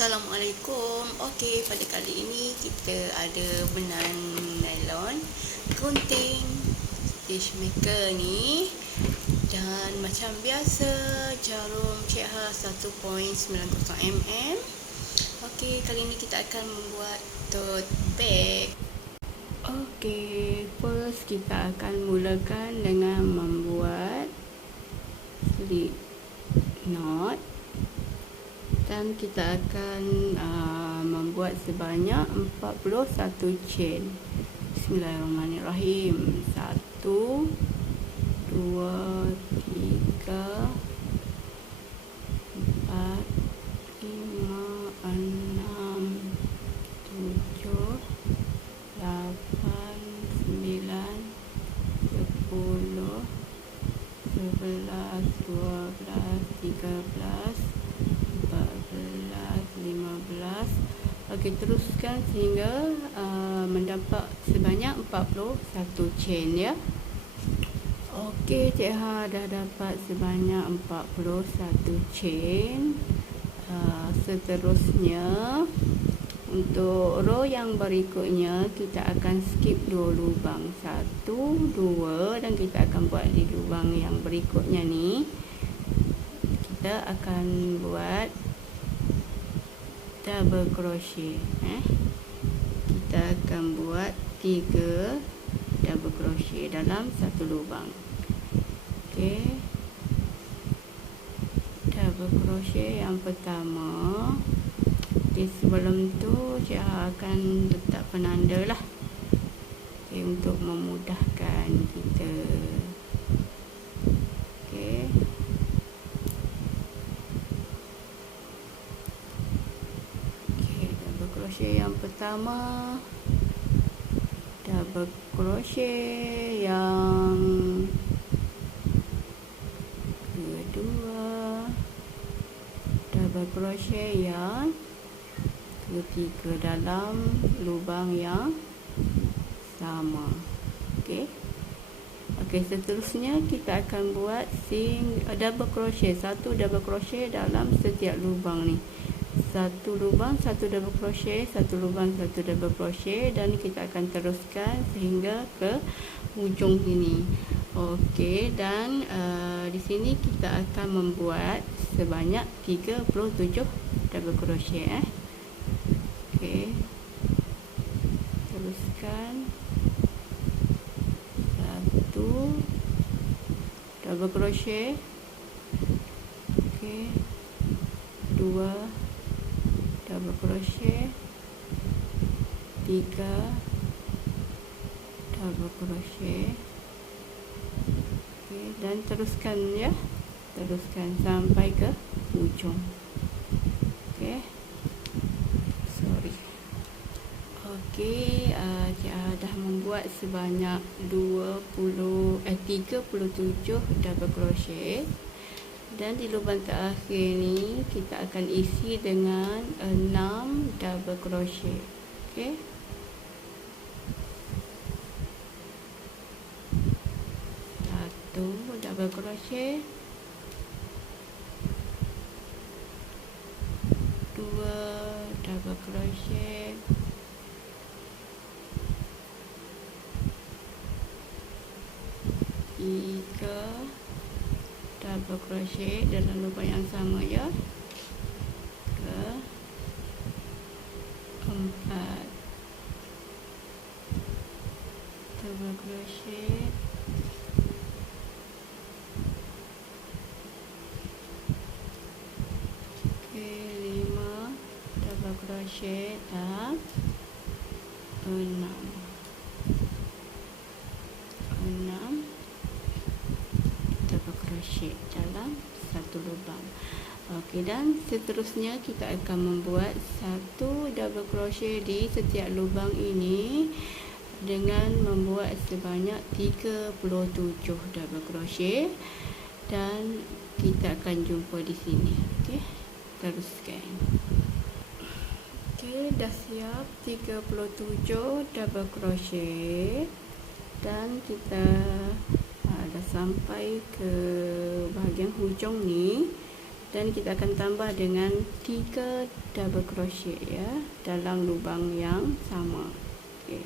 Assalamualaikum. Okey, pada kali ini kita ada benang nylon gunting stitch maker ni, dan macam biasa jarum Cik Ha 1.90 mm. Okey, kali ini kita akan membuat tote bag. Okey, first kita akan mulakan dengan membuat slip knot. Dan kita akan membuat sebanyak 41 chain. Bismillahirrahmanirrahim. 1 2 3 4 5 6 7 8 9 10 11 12 13 14, 15. Okey, teruskan sehingga mendapat sebanyak 41 chain ya. Okey, Cik Ha dah dapat sebanyak 41 chain. Seterusnya untuk row yang berikutnya kita akan skip 2 lubang, 1 2, dan kita akan buat di lubang yang berikutnya ni. Kita akan buat double crochet. Kita akan buat 3 double crochet dalam satu lubang. Okey, double crochet yang pertama. Okey, sebelum tu Cik Ha akan letak penanda lah, okey, untuk memudahkan kita. Okey, crochet yang pertama, double crochet yang kedua, double crochet yang ketiga dalam lubang yang sama. Okey. Okey, seterusnya kita akan buat double crochet, satu double crochet dalam setiap lubang ni. Satu lubang, satu double crochet, satu lubang, satu double crochet, dan kita akan teruskan sehingga ke hujung sini. Okey, dan di sini kita akan membuat sebanyak 37 double crochet. Okey, teruskan. Satu double crochet. Okey, dua double crochet, 3 double crochet. Okey, dan teruskan ya, teruskan sampai ke hujung. Okey, sorry. Okey, Cik Ha dah membuat sebanyak 37 double crochet. Dan di lubang terakhir ni kita akan isi dengan 6 double crochet. Okey, satu double crochet, dua double crochet, tiga double crochet dalam lubang yang sama ya, ke 4 double crochet, ke 5 double crochet, dan 6 double crochet dalam satu lubang. Okey, dan seterusnya kita akan membuat satu double crochet di setiap lubang ini dengan membuat sebanyak 37 double crochet, dan kita akan jumpa di sini. Okey, teruskan. Okey, dah siap 37 double crochet, dan kita dah sampai ke bahagian hujung ni. dan kita akan tambah dengan 3 double crochet ya dalam lubang yang sama. Okey.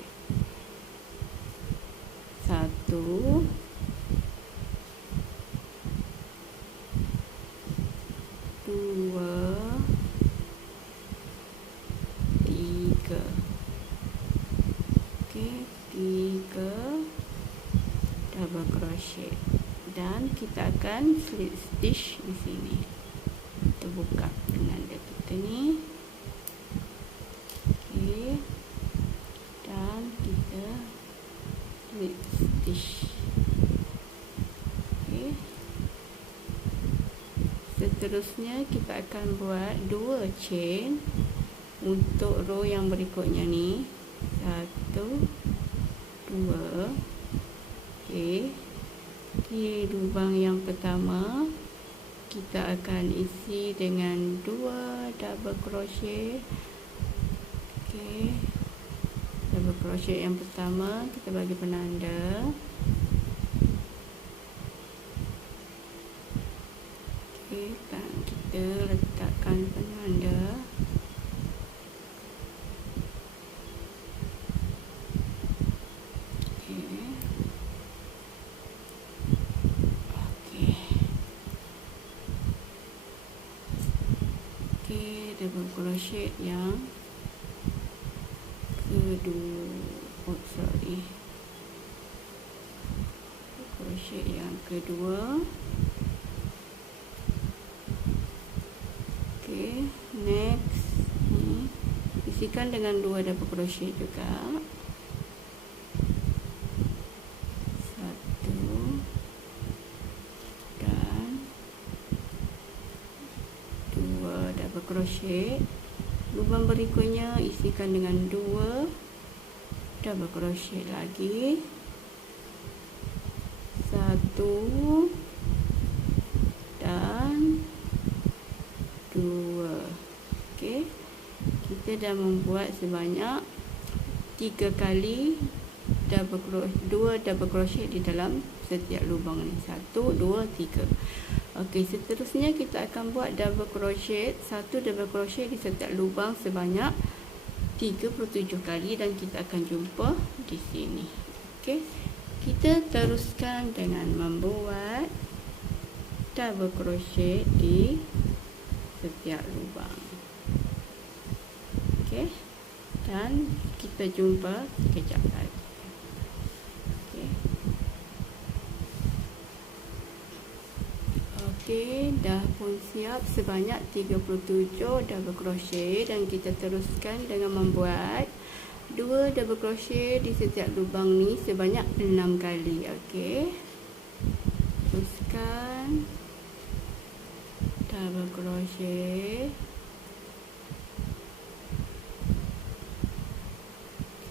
1, 2, 3. Okey, 3 double crochet dan kita akan slip stitch di sini. Kita buka dengan kita ni. Okey. Dan kita slip stitch. Okey. Seterusnya kita akan buat 2 chain untuk row yang berikutnya ni. 1, 2. Okey. Di lubang yang pertama kita akan isi dengan 2 double crochet. Okey. Double crochet yang pertama kita bagi penanda. Okey, dan kita letakkan penanda. Double crochet yang kedua. Crochet yang kedua. Okey, next ni isikan dengan 2 double crochet juga. 1 dan 2 double crochet. Lubang berikutnya isikan dengan 2 double crochet lagi. 1 dan 2. Okey. Kita dah membuat sebanyak 3 kali 2 double crochet di dalam setiap lubang ni. 1, 2, 3. Okey, seterusnya kita akan buat double crochet, 1 double crochet di setiap lubang sebanyak 37 kali dan kita akan jumpa di sini. Okey. Kita teruskan dengan membuat double crochet di setiap lubang. Okey. Dan kita jumpa sekejap lagi. Okey. Okey, dah pun siap sebanyak 37 double crochet dan kita teruskan dengan membuat 2 double crochet di setiap lubang ni sebanyak 6 kali. Okey. Teruskan double crochet.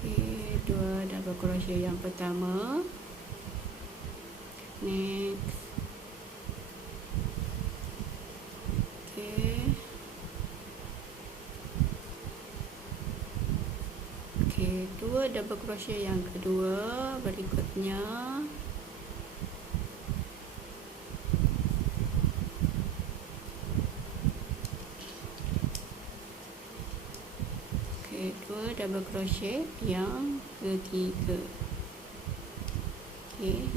Okey, 2 double crochet yang pertama. Next. Okey, 2 double crochet yang kedua. Berikutnya okey, 2 double crochet yang ketiga. Okey.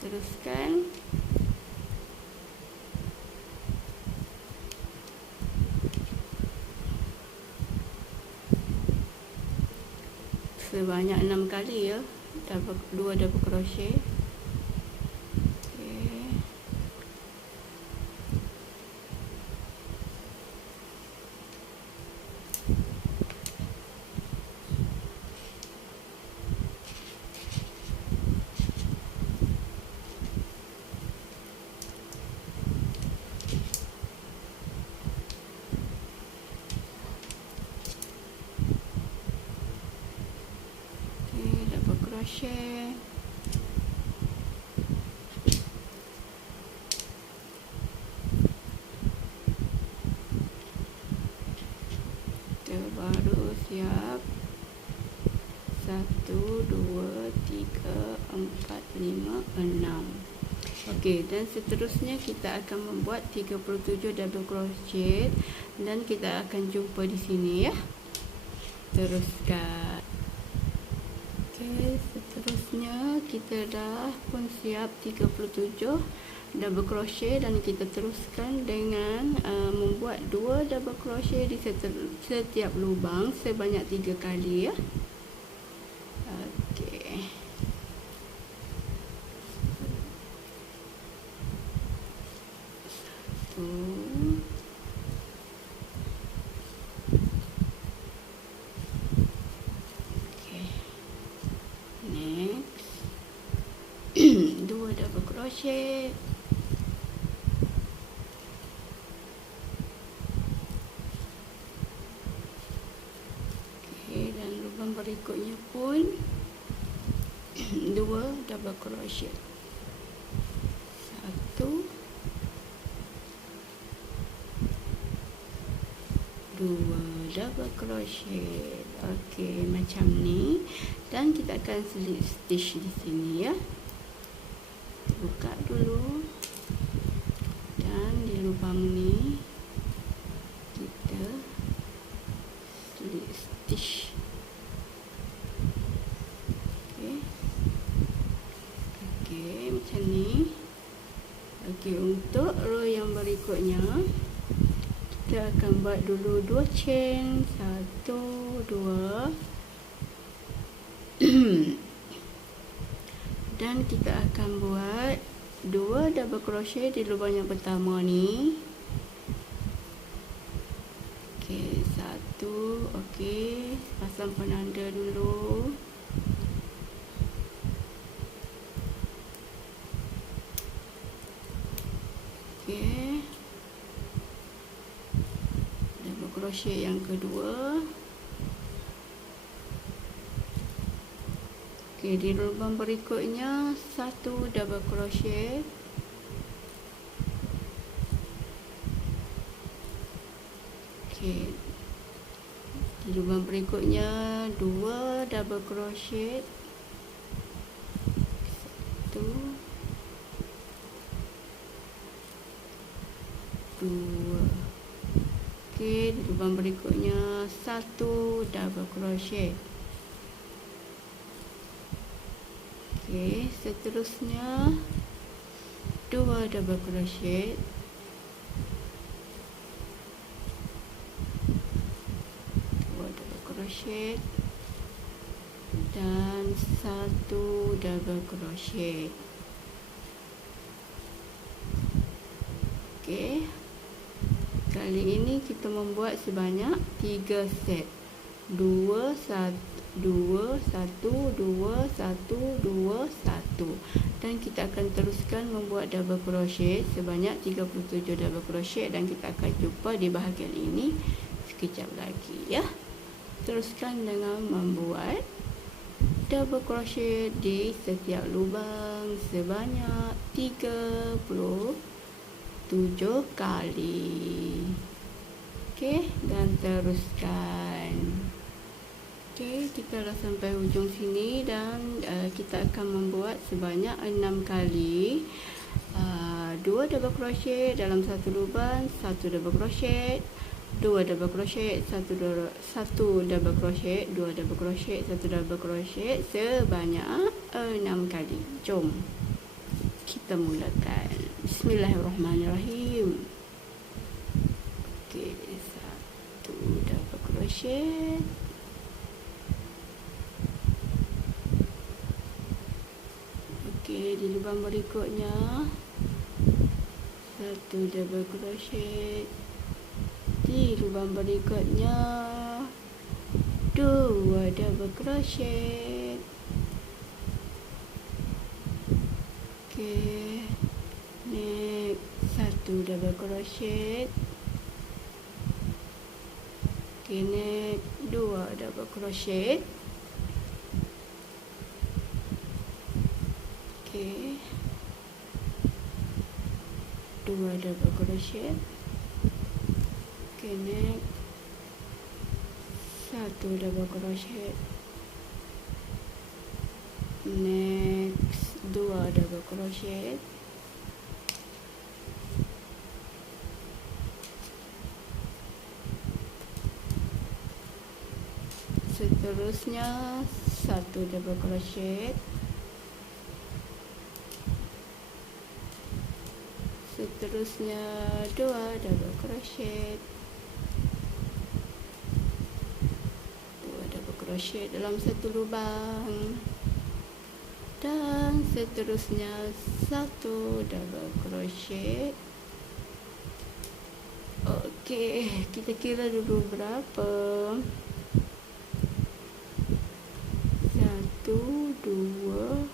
Teruskan sebanyak 6 kali ya, 2 double crochet. Okey. Crochet. Kita baru siap 1, 2, 3, 4, 5, 6. Okey, dan seterusnya kita akan membuat 37 double crochet dan kita akan jumpa di sini ya. Teruskan. Okey, seterusnya kita dah pun siap 37 double crochet dan kita teruskan dengan membuat 2 double crochet di setiap lubang sebanyak 3 kali ya. Okey. Dua double crochet. Okey, dan lubang berikutnya pun 2 double crochet. 1 2 double crochet. Okey, macam ni. Dan kita akan slip stitch di sini ya. Buka dulu. Dan di lubang ni kita slip stitch. Okey. Okey, macam ni. Okey, untuk row yang berikutnya kita akan buat dulu 2 chain, 1 2 dan kita akan buat 2 double crochet di lubang yang pertama ni. Okey, 1. Okey, pasang penanda dulu. Okey, double crochet yang kedua. Okey, di lubang berikutnya 1 double crochet. Okey, di lubang berikutnya 2 double crochet. 1 2. Okey, di lubang berikutnya 1 double crochet. Okey, seterusnya 2 double crochet. 2 double crochet dan 1 double crochet. Okey, kali ini kita membuat sebanyak 3 set. 2 1 2 1 2 1 2 1 dan kita akan teruskan membuat double crochet sebanyak 37 double crochet dan kita akan jumpa di bahagian ini sekejap lagi ya. Teruskan dengan membuat double crochet di setiap lubang sebanyak 37 kali. Okey, dan teruskan. Okey, kita dah sampai hujung sini dan kita akan membuat sebanyak 6 kali 2 double crochet dalam satu lubang, 1 double crochet, 2 double crochet, 1 double crochet, 2 double crochet, 1 double crochet sebanyak 6 kali. Jom kita mulakan. Bismillahirrahmanirrahim. Okey, 1 double crochet. Okey, di lubang berikutnya 1 double crochet. Di lubang berikutnya 2 double crochet. Okey, next 1 double crochet. Okey, next 2 double crochet. Okey, 2 double crochet. Okey, next 1 double crochet. Next 2 double crochet. seterusnya 1 double crochet, seterusnya 2 double crochet, 2 double crochet dalam satu lubang, dan seterusnya 1 double crochet. Okey, kita kira dulu berapa. 1, 2,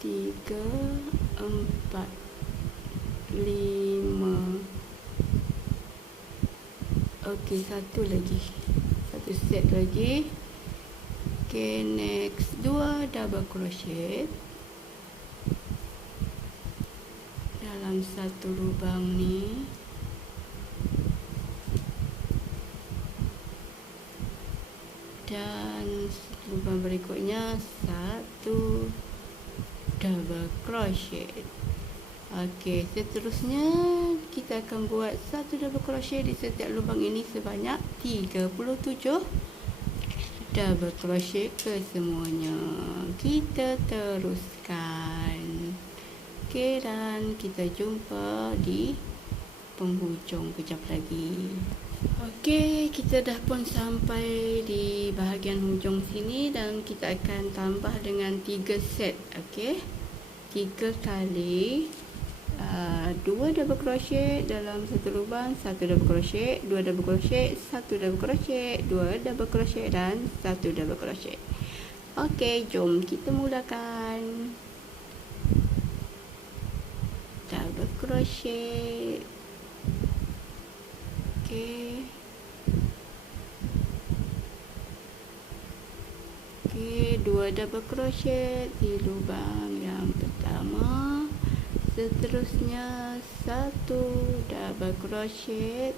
3, 4, 5. Okey, satu lagi, satu set lagi. Okey, next 2 double crochet dalam satu lubang ni. Dan lubang berikutnya 1 double crochet. Okey, seterusnya kita akan buat 1 double crochet di setiap lubang ini sebanyak 37 double crochet kesemuanya. Kita teruskan. Okey, dan kita jumpa di penghujung kejap lagi. Okey, kita dah pun sampai di bahagian hujung sini dan kita akan tambah dengan 3 set. Okey, 3 kali 2 double crochet dalam satu lubang, 1 double crochet, 2 double crochet, 1 double crochet, 2 double crochet dan 1 double crochet. Okey, jom kita mulakan. Double crochet. Okey. Okey, 2 double crochet di lubang yang pertama. Seterusnya 1 double crochet.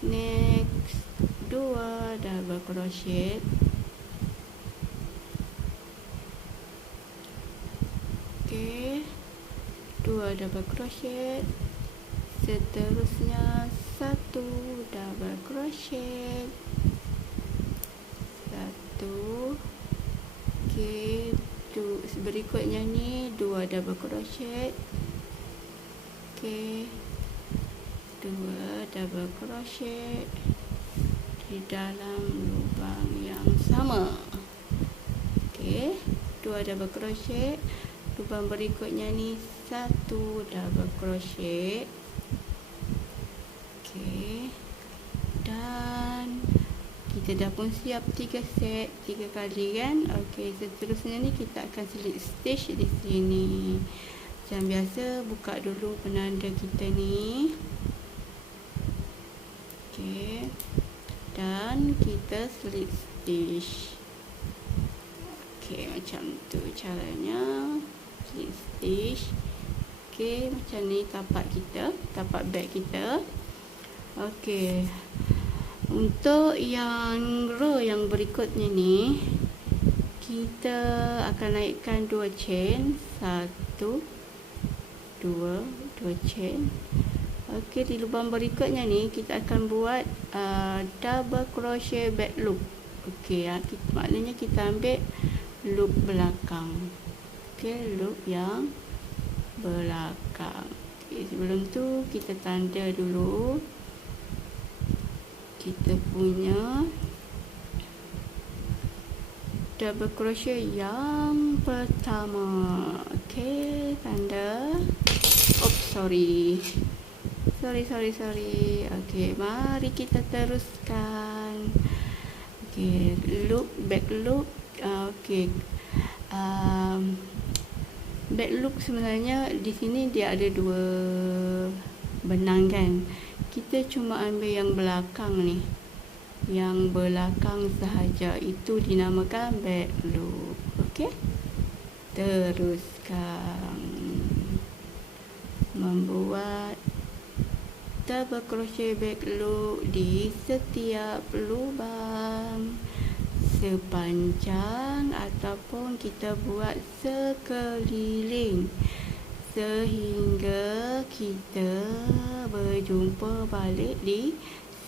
Next 2 double crochet. Okey, 2 double crochet. Seterusnya 1 double crochet. 1. Okey, berikutnya ni 2 double crochet. Okey, 2 double crochet di dalam lubang yang sama. Okey, 2 double crochet. Lubang berikutnya ni 1 double crochet. Okey, dan kita dah pun siap 3 set, 3 kali kan. Okey, seterusnya ni kita akan selit stitch di sini. Macam biasa, buka dulu penanda kita ni. Okey, dan kita selit stitch. Okey, macam tu caranya selit stitch. Okey, macam ni tapak kita, tapak beg kita. Okey, untuk yang row yang berikutnya ni, kita akan naikkan 2 chain, 1, 2 chain. Okey, di lubang berikutnya ni kita akan buat double crochet back loop. Okey, maknanya kita ambil loop belakang. Okey, loop yang belakang. Okey, sebelum tu kita tanda dulu kita punya double crochet yang pertama. Okey, tanda. Sorry. Okey, mari kita teruskan. Okey, loop, back loop. Okey, back loop sebenarnya di sini dia ada 2 benang kan. Kita cuma ambil yang belakang ni, yang belakang sahaja, itu dinamakan back loop. Okey, teruskan membuat double crochet back loop di setiap lubang sepanjang ataupun kita buat sekeliling sehingga kita berjumpa balik di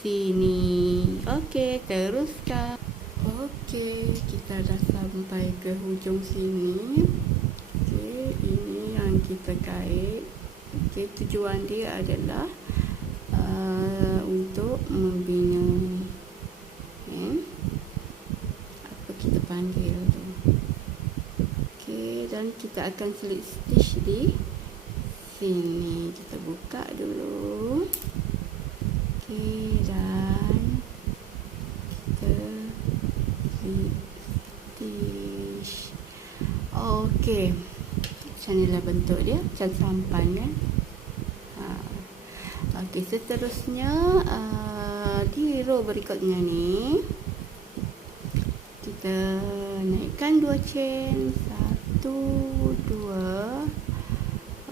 sini. Okey, teruskan. Okey, kita dah sampai ke hujung sini. Okey, ini yang kita kait. Okey, tujuan dia adalah untuk membina apa kita panggil tu. Okey, dan kita akan slip stitch di sini. Kita buka dulu. Okey, dan kita slip stitch. Okey, macam inilah bentuk dia, macam sampan kan. Okey, seterusnya di row berikutnya ni kita naikkan 2 chain, 1 2.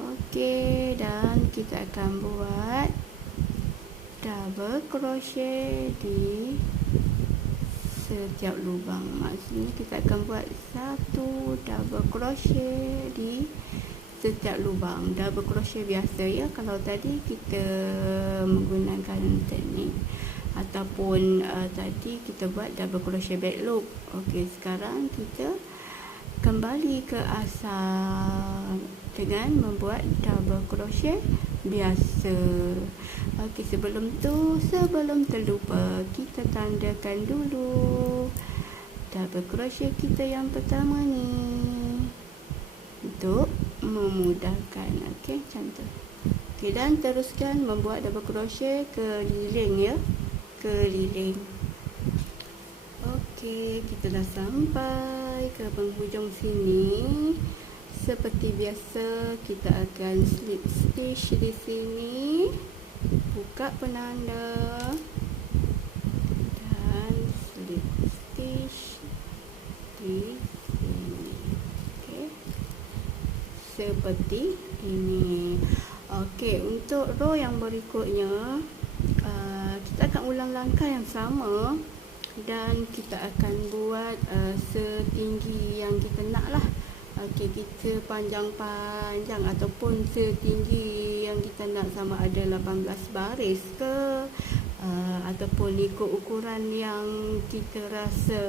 Okey, dan kita akan buat double crochet di setiap lubang. Maksudnya kita akan buat 1 double crochet di setiap lubang. Double crochet biasa ya. Kalau tadi kita menggunakan teknik ataupun tadi kita buat double crochet back loop. Okey, sekarang kita kembali ke asal dengan membuat double crochet biasa. Okey, sebelum terlupa, kita tandakan dulu double crochet kita yang pertama ni untuk memudahkan. Okey, macam tu. Okey, dan teruskan membuat double crochet keliling ya, keliling. Okey, kita dah sampai ke penghujung sini. Seperti biasa, kita akan slip stitch di sini, buka penanda dan slip stitch di sini. Okey, seperti ini. Okey, untuk row yang berikutnya kita akan ulang langkah yang sama dan kita akan buat setinggi yang kita nak lah. Okey, kita panjang-panjang ataupun setinggi yang kita nak, sama ada 18 baris ke ataupun ikut ukuran yang kita rasa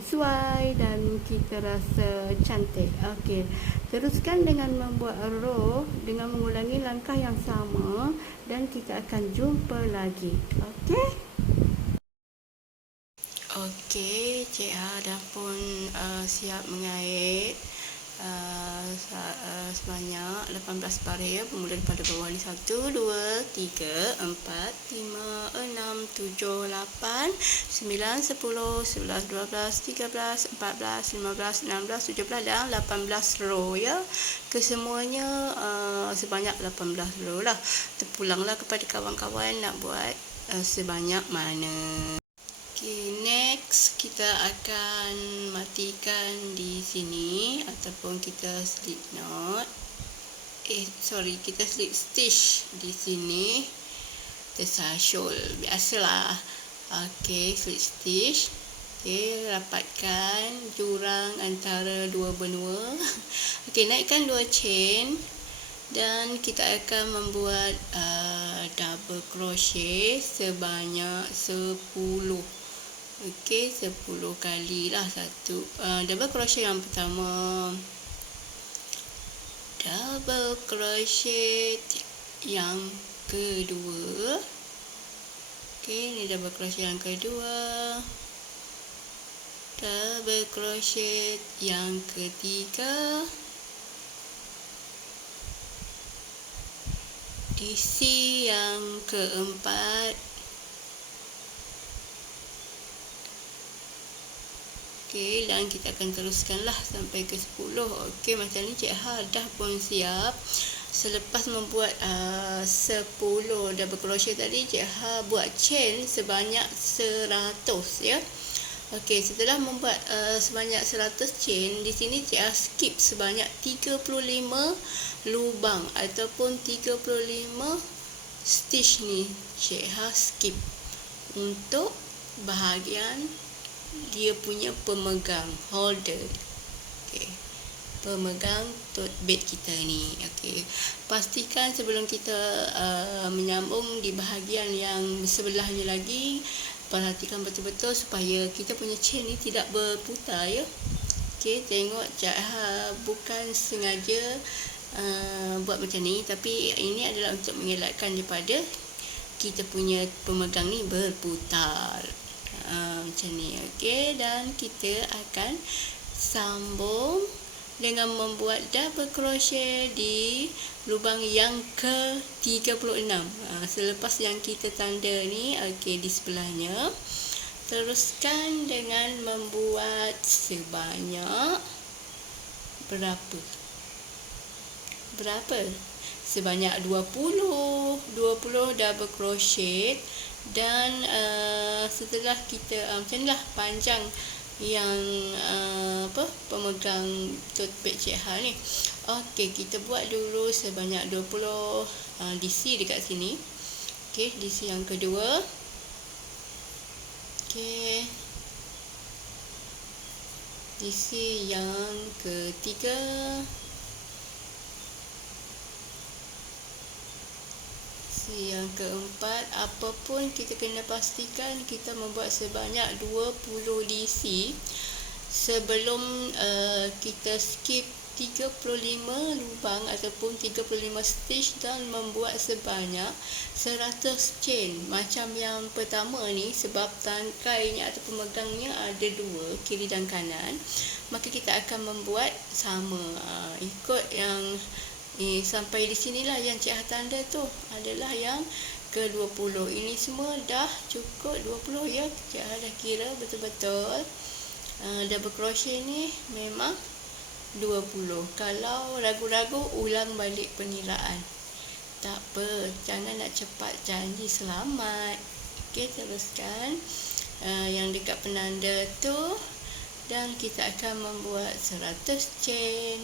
sesuai dan kita rasa cantik. Okey, teruskan dengan membuat row dengan mengulangi langkah yang sama dan kita akan jumpa lagi. Okey. Okey, Cik Ha dah pun siap mengait sebanyak 18 baris ya, bermula daripada bawah ni 1 2 3 4 5 6 7 8 9 10 11 12 13 14 15 16 17 dan 18 row ya. Kesemuanya sebanyak 18 row lah. Terpulanglah kepada kawan-kawan nak buat sebanyak mana. Okay, next kita akan matikan di sini ataupun kita slip knot. Kita slip stitch di sini. Tersasul biasalah. Okey, slip stitch. Okey, rapatkan jurang antara dua benua. Okey, naikkan 2 chain dan kita akan membuat double crochet sebanyak 10. Okey, 10 kali lah satu. Double crochet yang pertama, double crochet yang kedua. Okey, ini double crochet yang kedua, double crochet yang ketiga, di C yang keempat. Okey, dan kita akan teruskanlah sampai ke 10. Okey, macam ni Cik Ha dah pun siap. Selepas membuat 10 double crochet tadi, Cik Ha buat chain sebanyak 100 ya. Okey, setelah membuat sebanyak 100 chain, di sini Cik Ha skip sebanyak 35 lubang ataupun 35 stitch ni. Cik Ha skip untuk bahagian dia punya pemegang holder. Okey, pemegang tote bag kita ni. Okey, pastikan sebelum kita menyambung di bahagian yang sebelahnya lagi, perhatikan betul-betul supaya kita punya chain ni tidak berputar ya. Okey, tengok bukan sengaja buat macam ni, tapi ini adalah untuk mengelakkan daripada kita punya pemegang ni berputar. Macam ni. Okey, dan kita akan sambung dengan membuat double crochet di lubang yang ke-36. Selepas yang kita tanda ni, okey, di sebelahnya. Teruskan dengan membuat sebanyak berapa? Sebanyak 20 double crochet. Dan setelah kita macam ni lah panjang yang pemegang tote bag Cik Ha ni. Okey, kita buat dulu sebanyak 20 DC dekat sini. Okey, DC yang kedua. Okey, DC yang ketiga. Yang keempat, apapun kita kena pastikan kita membuat sebanyak 20 DC sebelum kita skip 35 lubang ataupun 35 stitch dan membuat sebanyak 100 chain. Macam yang pertama ni, sebab tangkainya atau pemegangnya ada dua, kiri dan kanan, maka kita akan membuat sama. Ikut yang sampai di sinilah yang Cik Ha tanda tu adalah yang ke-20. Ini semua dah cukup 20 ya. Cik Ha dah kira betul-betul. Double crochet ni memang 20. Kalau ragu-ragu, ulang balik peniraan. Tak apa, jangan nak cepat janji selamat. Okey, teruskan yang dekat penanda tu, dan kita akan membuat 100 chain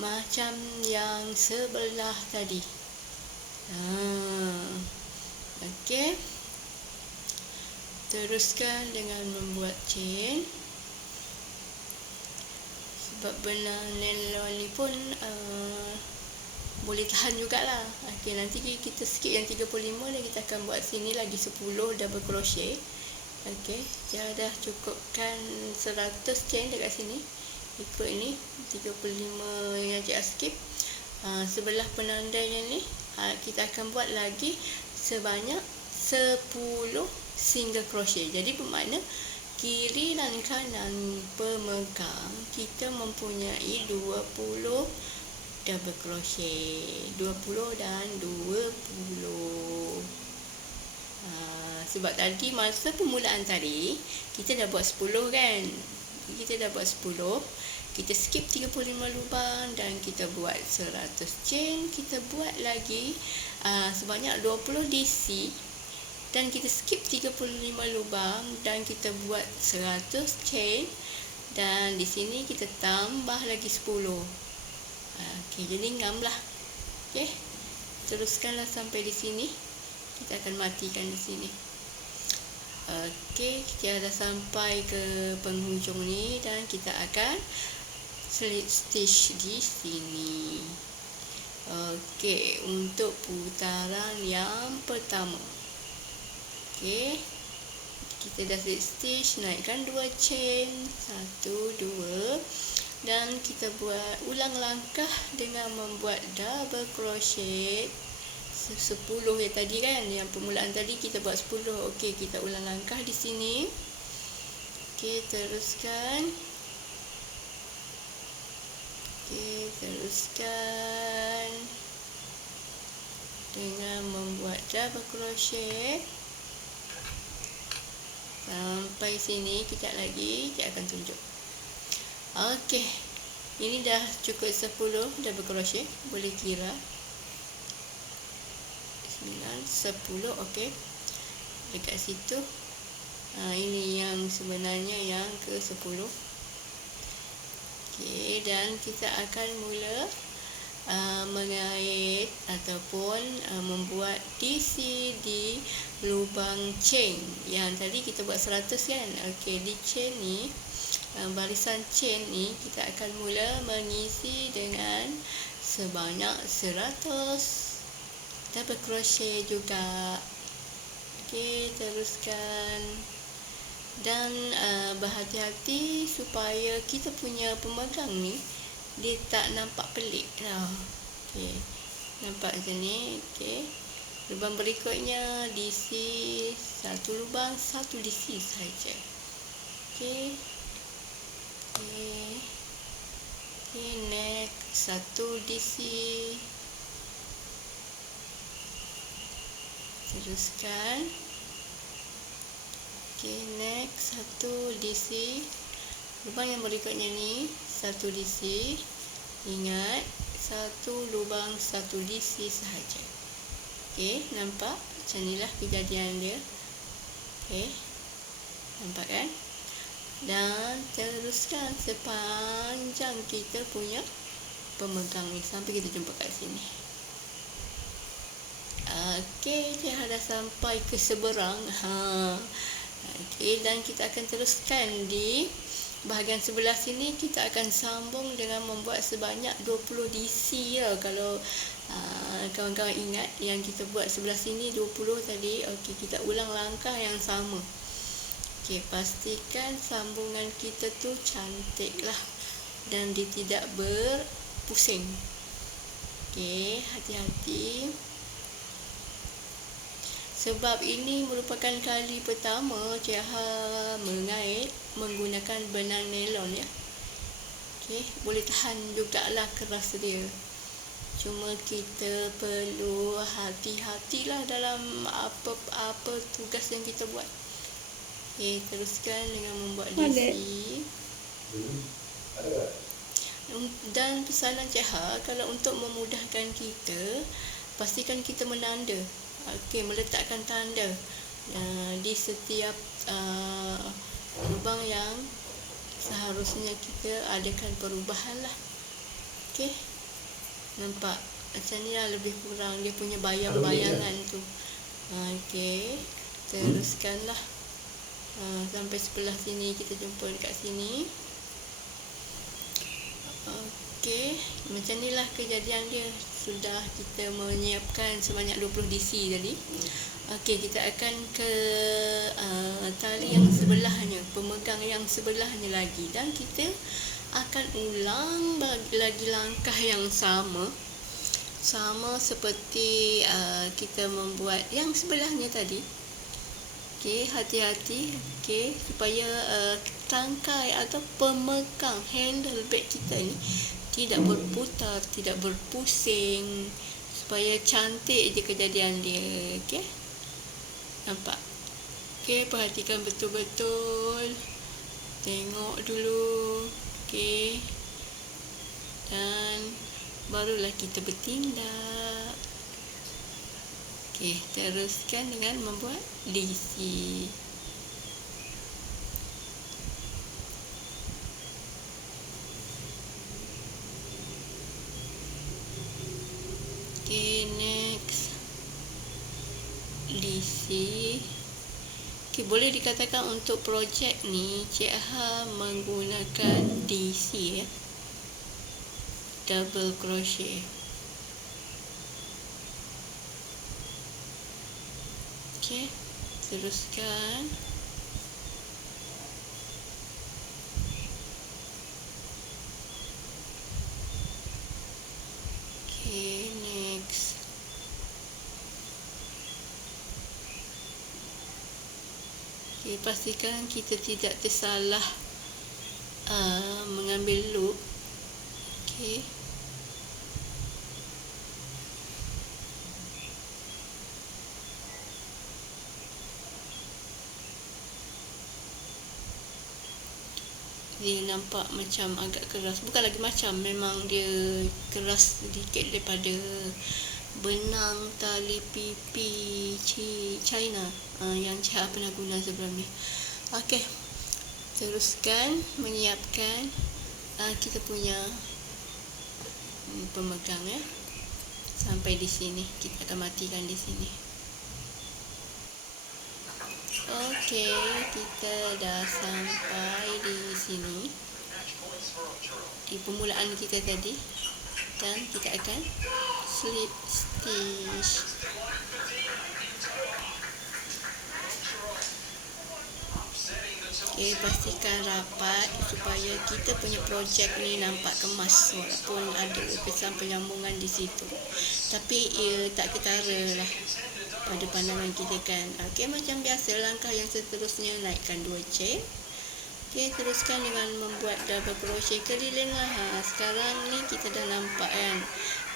macam yang sebelah tadi. Okey, teruskan dengan membuat chain. Sebab benang nylon ni pun boleh tahan jugalah. Okey, nanti kita skip yang 35 dan kita akan buat sini lagi 10 double crochet. Okey, dah cukupkan 100 chain dekat sini. Ikut ini 35 yang Cik skip. Sebelah penandanya ni kita akan buat lagi sebanyak 10 single crochet. Jadi bermakna kiri dan kanan pemegang kita mempunyai 20 double crochet. 20 dan 20. Sebab tadi masa permulaan tadi kita dah buat 10 kan. Kita dah buat 10, kita skip 35 lubang dan kita buat 100 chain. Kita buat lagi sebanyak 20 DC dan kita skip 35 lubang dan kita buat 100 chain, dan di sini kita tambah lagi 10. Okey, jadi 6 lah. Okey, teruskanlah sampai di sini. Kita akan matikan di sini. Okey, kita dah sampai ke penghujung ni dan kita akan slip stitch di sini. Okey, untuk putaran yang pertama. Okey, kita dah slip stitch, naikkan 2 chain, 1 2, dan kita buat ulang langkah dengan membuat double crochet 10 yang tadi kan, yang permulaan tadi kita buat 10. Okey, kita ulang langkah di sini. Okey, teruskan. Okey, teruskan dengan membuat double crochet sampai sini. Kejap lagi kita akan tunjuk. Okey, ini dah cukup 10 double crochet, boleh kira 10. Okey, dekat situ. Ini yang sebenarnya yang ke-10. Okey, dan kita akan mula mengait ataupun membuat DC di lubang chain yang tadi kita buat 100 kan. Okey, di chain ni barisan chain ni kita akan mula mengisi dengan sebanyak 100 double crochet juga. Okey, teruskan dan berhati-hati supaya kita punya pemegang ni dia tak nampak pelik lah. Okey, nampak macam ni. Okey, lubang berikutnya diisi satu lubang, satu diisi saja. Okey. Okey, next satu diisi. Teruskan. Okey, next satu diisi. Lubang yang berikutnya ni satu diisi. Ingat, satu lubang satu diisi sahaja. Okey, nampak? Macam inilah kejadian dia. Okey, nampak kan? Dan teruskan sepanjang kita punya pemegang ni sampai kita jumpa kat sini. Okey, dia dah sampai ke seberang. Okey, dan kita akan teruskan di bahagian sebelah sini. Kita akan sambung dengan membuat sebanyak 20 DC ya. Kalau kawan-kawan ingat yang kita buat sebelah sini 20 tadi. Okey, kita ulang langkah yang sama. Okey, pastikan sambungan kita tu cantik lah dan dia tidak berpusing. Okey, hati-hati. Sebab ini merupakan kali pertama Cik Ha mengait menggunakan benang nilon ya. Okey, boleh tahan jugalah keras dia. Cuma kita perlu hati-hatilah dalam apa tugas yang kita buat. Okey, teruskan dengan membuat DC. Dan pesanan Cik Ha, kalau untuk memudahkan kita, pastikan kita menanda. Okey, meletakkan tanda di setiap lubang yang seharusnya kita adakan perubahan lah. Okey, nampak macam ni lah lebih kurang dia punya bayang-bayangan tu. Okey, teruskanlah sampai sebelah sini. Kita jumpa dekat sini. Okey, macam ni lah kejadian dia. Sudah kita menyiapkan sebanyak 20 DC tadi. Okey, kita akan ke tali yang sebelahnya, pemegang yang sebelahnya lagi, dan kita akan ulang lagi langkah yang sama seperti kita membuat yang sebelahnya tadi. Okey, hati-hati. Okey, supaya tangkai atau pemegang handle bag kita ni tidak berputar, tidak berpusing, supaya cantik je kejadian dia. Okey, nampak? Okey, perhatikan betul-betul, tengok dulu. Okey, dan barulah kita bertindak. Okey, teruskan dengan membuat DC. Okay, next DC. Okay, boleh dikatakan untuk projek ni Cik Ha menggunakan DC ya, double crochet. Okay, teruskan. Okay, next. Okay, pastikan kita tidak tersalah mengambil loop. Okay. Dia nampak macam agak keras. Bukan lagi macam, memang dia keras sedikit daripada benang tali pipi China yang Cik Ha pernah guna sebelum ni. Okey, teruskan menyiapkan kita punya pemegang ya. Sampai di sini, kita akan matikan di sini. Okey, kita dah sampai di sini. sini di permulaan kita tadi, dan kita akan slip stitch. Okay, pastikan rapat supaya kita punya projek ni nampak kemas, walaupun ada kesan penyambungan di situ, tapi ia tak ketara lah pada pandangan kita kan. Okey, macam biasa langkah yang seterusnya, naikkan 2 chain. Okey, teruskan dengan membuat double crochet keliling lah. Sekarang ni kita dah nampak kan,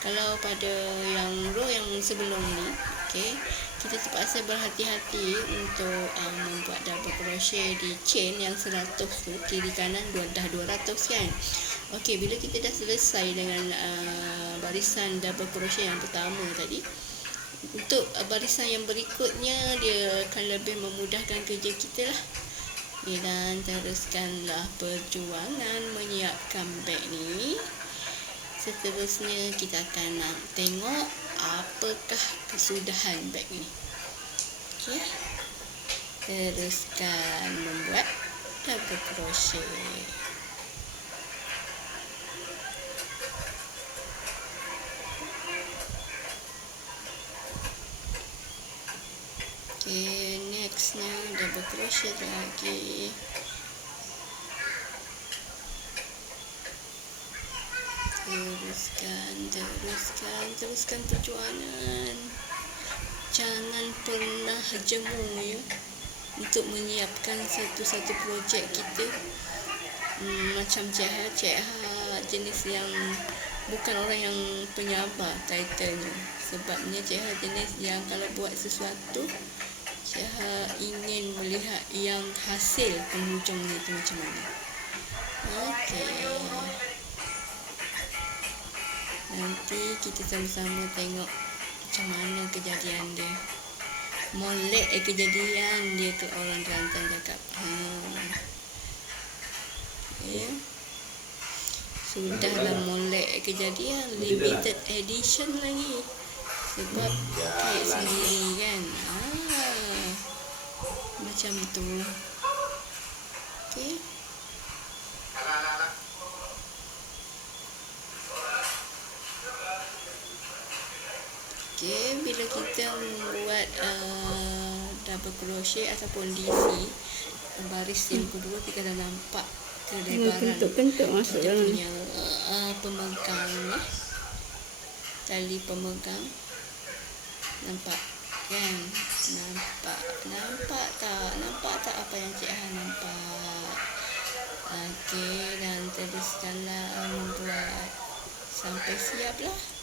kalau pada yang row yang sebelum ni, okey, kita terpaksa berhati-hati untuk membuat double crochet di chain yang 100 tu, kiri kanan dah 200 kan. Okey, bila kita dah selesai dengan barisan double crochet yang pertama tadi, untuk barisan yang berikutnya dia akan lebih memudahkan kerja kita lah. Dan teruskanlah perjuangan menyiapkan beg ni. Seterusnya kita akan nak tengok apakah kesudahan beg ni. Okey, teruskan membuat double crochet. Okey, nextnya double crochet lagi. Teruskan perjuangan. Jangan pernah jemu ya, untuk menyiapkan satu-satu projek kita. Macam Cik Ha jenis yang bukan orang yang penyabar titlenya. Sebabnya Cik Ha jenis yang kalau buat sesuatu, Cik Ha ingin melihat yang hasil penghujungnya itu macam mana. Okey, nanti kita sama-sama tengok macam mana kejadian dia. Molek kejadian dia tu, orang Kelantan cakap. Okay. Sudahlah molek kejadian, limited edition lagi. Sebab kek sendiri kan. Macam tu. Okey. Okey, bila kita membuat double crochet ataupun DC, baris yang kedua, kita dah nampak kelebaran kentuk masuk kita dalam punya pemegang ni, tali pemegang. Nampak kan? Nampak tak apa yang Cik Ha nampak? Okey, dan teruskanlah membuat sampai siap lah.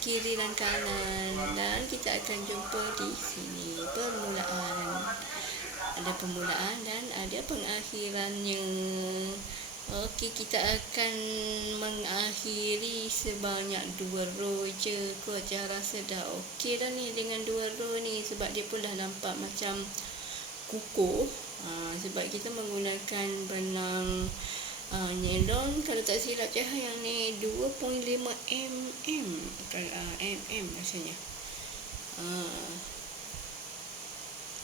Kiri dan kanan, dan kita akan jumpa di sini permulaan. Ada permulaan dan ada pengakhirannya. Okey, kita akan mengakhiri sebanyak 2 row je. Kot saya rasa dah okey dah ni dengan 2 row ni, sebab dia pun dah nampak macam kukuh. Sebab kita menggunakan benang nylon, kalau tak silap Cik Ha yang ni 2.5 mm rasanya.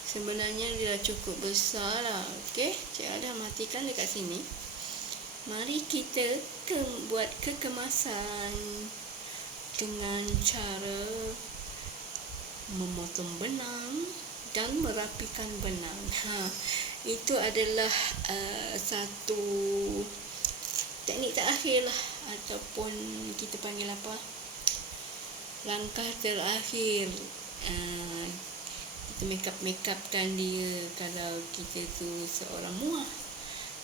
Sebenarnya dia dah cukup besar lah. Okey, Cik Ha dah matikan dekat sini. Mari kita buat kekemasan dengan cara memotong benang dan merapikan benang. Itu adalah satu teknik terakhir lah, ataupun kita panggil apa, langkah terakhir. Kita make-upkan dia kalau kita tu seorang muah.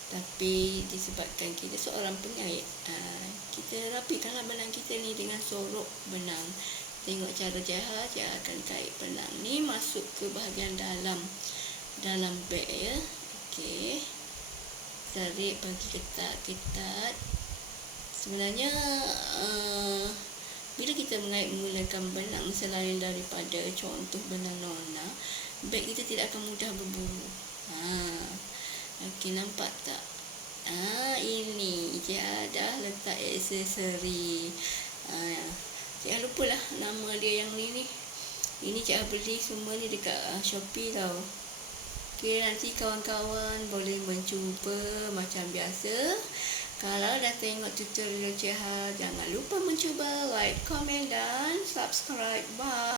Tapi disebabkan kita seorang penyait, kita rapikanlah benang kita ni dengan sorok benang. Tengok cara Cik Ha akan kait benang ni masuk ke bahagian dalam beg ya. Okey, tarik bagi ketat. Sebenarnya bila kita menggunakan benang selain daripada contoh benang nona, beg kita tidak akan mudah berburu. Okey, nampak tak? Ini Cik Ha dah letak aksesori. Cik Ha lupalah nama dia yang ni. Ini Cik Ha beli semua ni dekat Shopee tau. Okey, nanti kawan-kawan boleh mencuba macam biasa. Kalau dah tengok tutorial Cik Ha, jangan lupa mencuba like, komen dan subscribe. Bye.